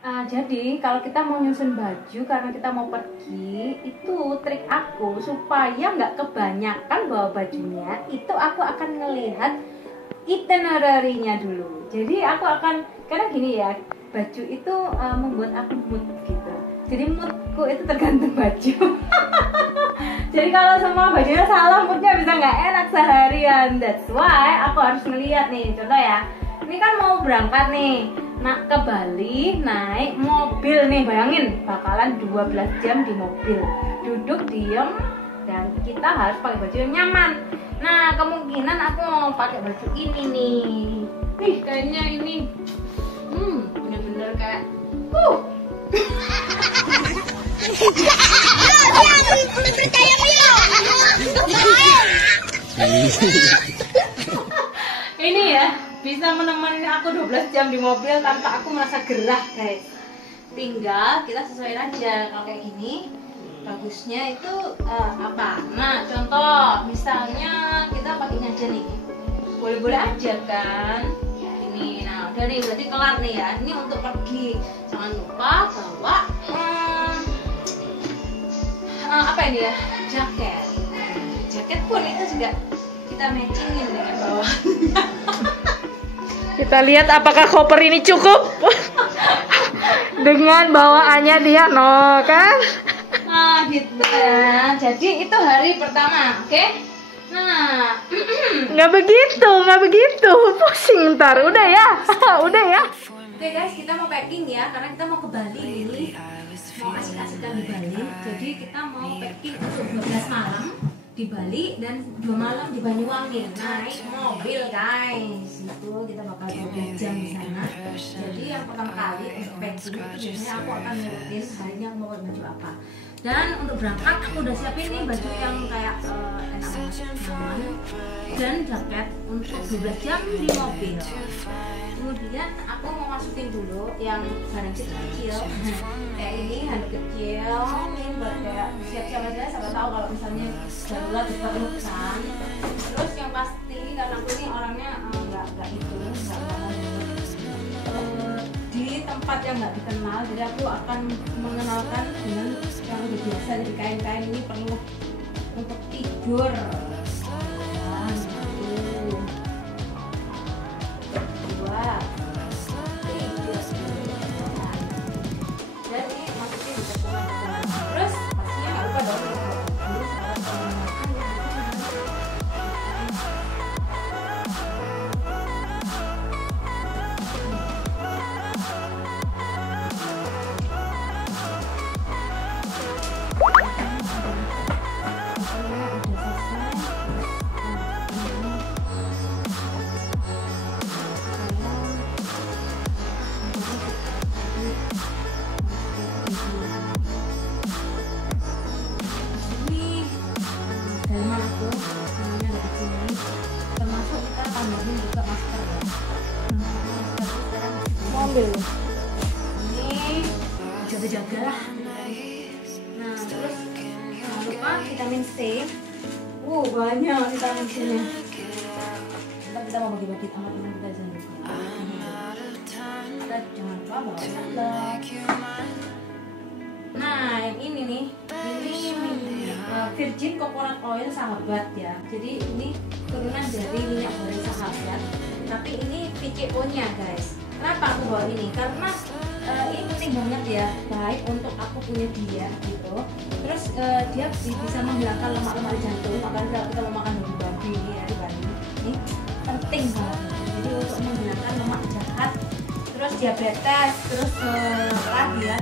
Jadi kalau kita mau nyusun baju karena kita mau pergi, itu trik aku supaya nggak kebanyakan bawa bajunya. Itu aku akan ngelihat itinerary-nya dulu. Jadi aku akan, karena gini ya, baju itu membuat aku mood gitu. Jadi moodku itu tergantung baju. Jadi kalau semua bajunya salah, moodnya bisa nggak enak seharian. That's why aku harus ngelihat nih. Contoh ya, ini kan mau berangkat nih. Nah, ke Bali naik mobil nih, bayangin bakalan 12 jam di mobil, duduk diem, dan kita harus pakai baju yang nyaman. Nah, kemungkinan aku mau pakai baju ini nih. Ih, kayaknya ini bener-bener kayak ini ya bisa menemani aku 12 jam di mobil tanpa aku merasa gerah, guys. Tinggal kita sesuaiin aja. Kalau kayak gini bagusnya itu apa? Nah, contoh misalnya kita pakai ini aja nih, boleh-boleh aja kan ini. Nah, udah nih, berarti kelar nih ya. Ini untuk pergi, jangan lupa bawa apa ini ya, jaket. Jaket pun itu juga kita matchingin dengan bawahannya. Kita lihat apakah koper ini cukup dengan bawaannya dia, no kan? Nah, gitu ya. Jadi itu hari pertama, oke? Nah, nggak begitu, pusing ntar. Udah ya, udah ya. Oke guys, kita mau packing ya, karena kita mau ke Bali ini, mau asik-asikan di Bali. Jadi kita mau packing untuk 12 malam di Bali dan 2 malam di Banyuwangi. Naik mobil guys, itu kita bakal 12 jam di sana. Jadi yang pertama kali untuk packing itu biasanya aku akan ngurutin harinya mau pakai baju apa. Dan untuk berangkat aku udah siapin nih baju yang kayak enak banget, dan jaket untuk 12 jam di mobil. Kemudian aku mau masukin dulu yang barang kecil kayak ini, handuk kecil ini buat kayak siap-siap aja, siapa tahu kalau misalnya darurat diperlukan. Terus yang pasti karena aku ini orangnya nggak di tempat yang nggak dikenal, jadi aku akan mengenalkan dengan yang lebih biasa. Jadi kain-kain ini perlu untuk tidur. Mobil ini jaga-jaga lah. Nah, terus jangan lupa vitamin C. Banyak vitamin C nya. Kita mau bagi-bagi sama teman kita, jangan lupa. Kita jangan lupa bawa sunblock. Nah, yang ini nih, ini virgin coconut oil sahabat ya. Jadi ini turunan dari minyak goreng sahabat. Tapi ini VCO nya guys. Kenapa aku bawa ini? Karena ini penting banget ya, baik untuk aku punya dia gitu. Terus dia bisa menghilangkan lemak-lemak di jantung. Apalagi kalau kita mau makan daging babi ini ya di Bali, ini penting banget. Jadi untuk menghilangkan lemak jahat, terus diabetes, terus lagi ya.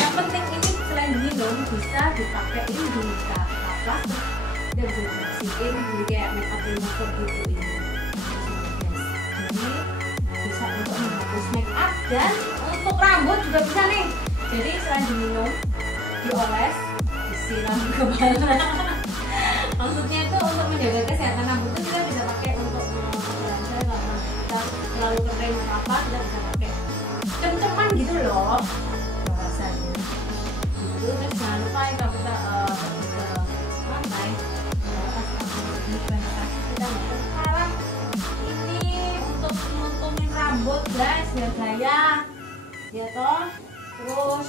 Yang penting ini selain diminum bisa dipakai ini di kapas, dia bisa dibersihin, jadi kayak make up remover gitu ini. Jadi bisa untuk menghapus make up, dan untuk rambut juga bisa nih. Jadi selain diminum, dioles, disiram ke kepala. Maksudnya itu untuk menjaga kesehatan rambut itu kita bisa pakai untuk belanja karena kita terlalu kering atau apa, kita bisa pakai cem-ceman gitu loh rasanya. Gitu. Terus jangan lupa ya kalau kita pergi ke pantai, kita sekarang ini untuk menguntungin rambut guys, biar gaya. ya toh. Terus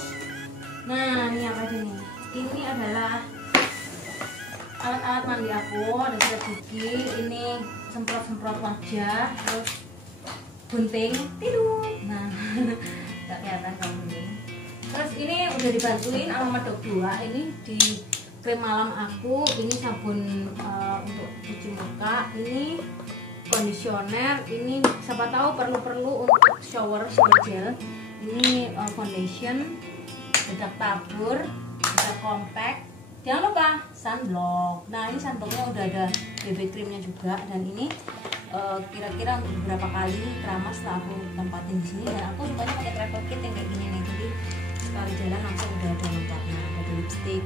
nah ini apa aja nih, ini adalah alat-alat mandi aku, ada sikat gigi, ini semprot-semprot wajah, terus gunting tidur. Nah nggak kelihatan kalau gunting. Terus ini udah dibantuin sama Medok 2, ini di krim malam aku, ini sabun untuk cuci muka, ini conditioner, ini siapa tahu perlu untuk shower gel, ini foundation, bedak tabur, bedak compact, jangan lupa sunblock. Nah ini sunblocknya udah ada BB creamnya juga, dan ini kira-kira untuk beberapa kali keramas setelah aku tempatin di sini, dan aku sukanya pakai travel kit yang kayak gini nih, jadi sekali jalan langsung udah ada lengkapnya, ada lipstick,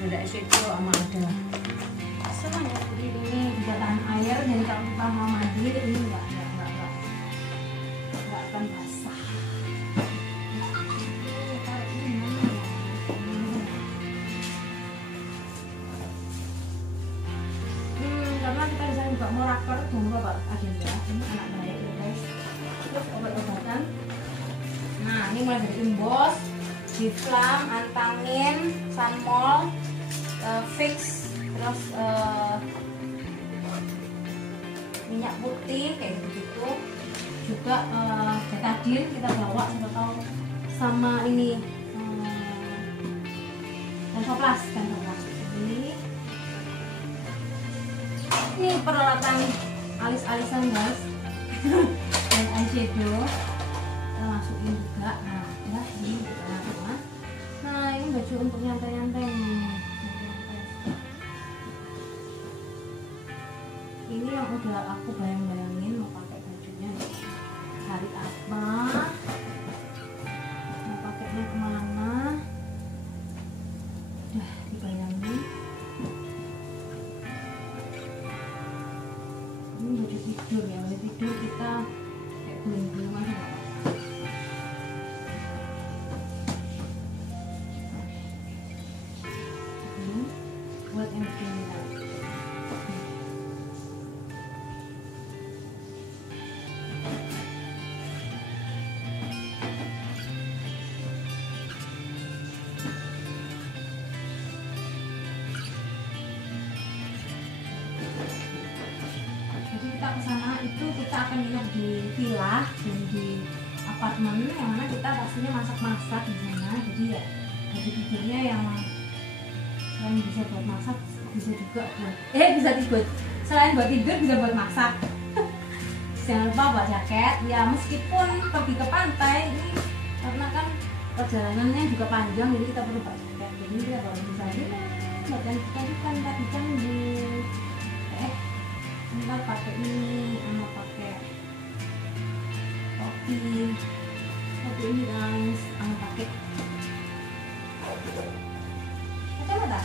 ada eyeshadow, sama ada semuanya. Jadi ini juga tahan air, jadi kalau kita mau mandi ini enggak akan basah. Karena kita di sana juga mau raker, jangan lupa Pak agenda. Ini anak baik ya guys. Terus obat-obatan. Nah ini mulai dari Imbos, Giflam, Antangin, Sunmol, Fix, terus minyak putih kayak gitu, juga betadine kita bawa, siapa tahu, sama ini Densoplas. Ini peralatan alis-alisan guys dan eyeshadow kita masukin juga. Nah ya ini kita lakukan. Nah ini baju untuk nyantai-nyantai nih. Ini yang udah aku bayang-bayangin mau pakai bajunya hari apa, mau pakainya kemana, udah dibayangin. Ini baju tidur ya, baju tidur kita kayak guling-guling aja nggak apa-apa. Buat yang bikin kita. Kesana itu kita akan nginep di villa dan di apartemen yang mana kita pastinya masak-masak di sana. Jadi ya baju tidurnya yang selain bisa buat masak bisa juga buat bisa tidur, selain buat tidur bisa buat masak. Jangan lupa bawa jaket ya, meskipun pergi ke pantai ini karena kan perjalanannya juga panjang, jadi kita perlu bawa jaket. Jadi kita bawa misalnya buat ikan tadi canggih. Ntar pakai ini sama pakai topi ini guys, sama pakai kacamata.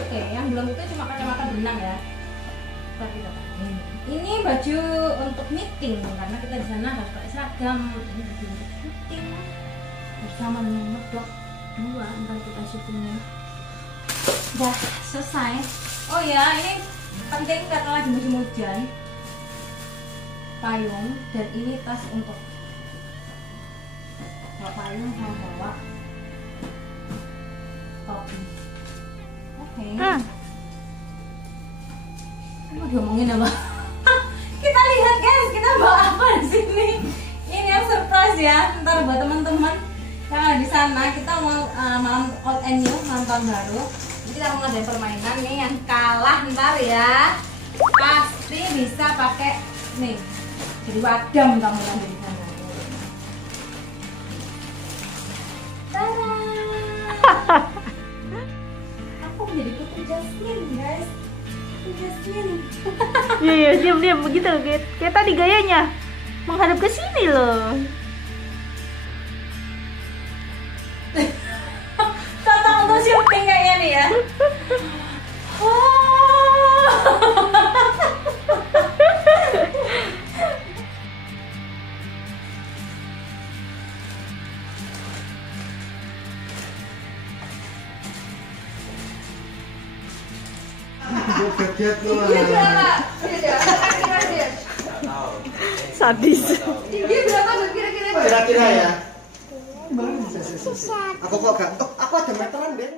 Oke, yang belum itu cuma kacamata benang ya. Tapi ini baju untuk meeting karena kita di sana harus pakai seragam. Ini baju untuk meeting bersama dengan Medok 2, ntar kita syutingnya. Udah selesai. Oh ya, ini penting karena lagi musim hujan. Payung, dan ini tas untuk bawa payung sama bawa topi. Oke. Mau diomongin apa? Kita lihat guys, kita bawa apa di sini. Ini yang surprise ya. Ntar buat teman-teman yang di sana, kita mau malam old and new, malam tahun baru. Kita mau ngadain permainan nih, yang kalah ntar ya pasti bisa pakai nih jadi wadam kamu yang di sana. Tada! Aku menjadi putri Jasmine guys, putri Jasmine. Iya diam begitu kayak tadi gayanya menghadap ke sini loh. Tonton untuk syuting kayaknya nih ya. Gue lihat lo. Sadis. Tinggi berapa Beb kira-kira? Kira-kira ya. Aku kok gak, aku ada meteran deh.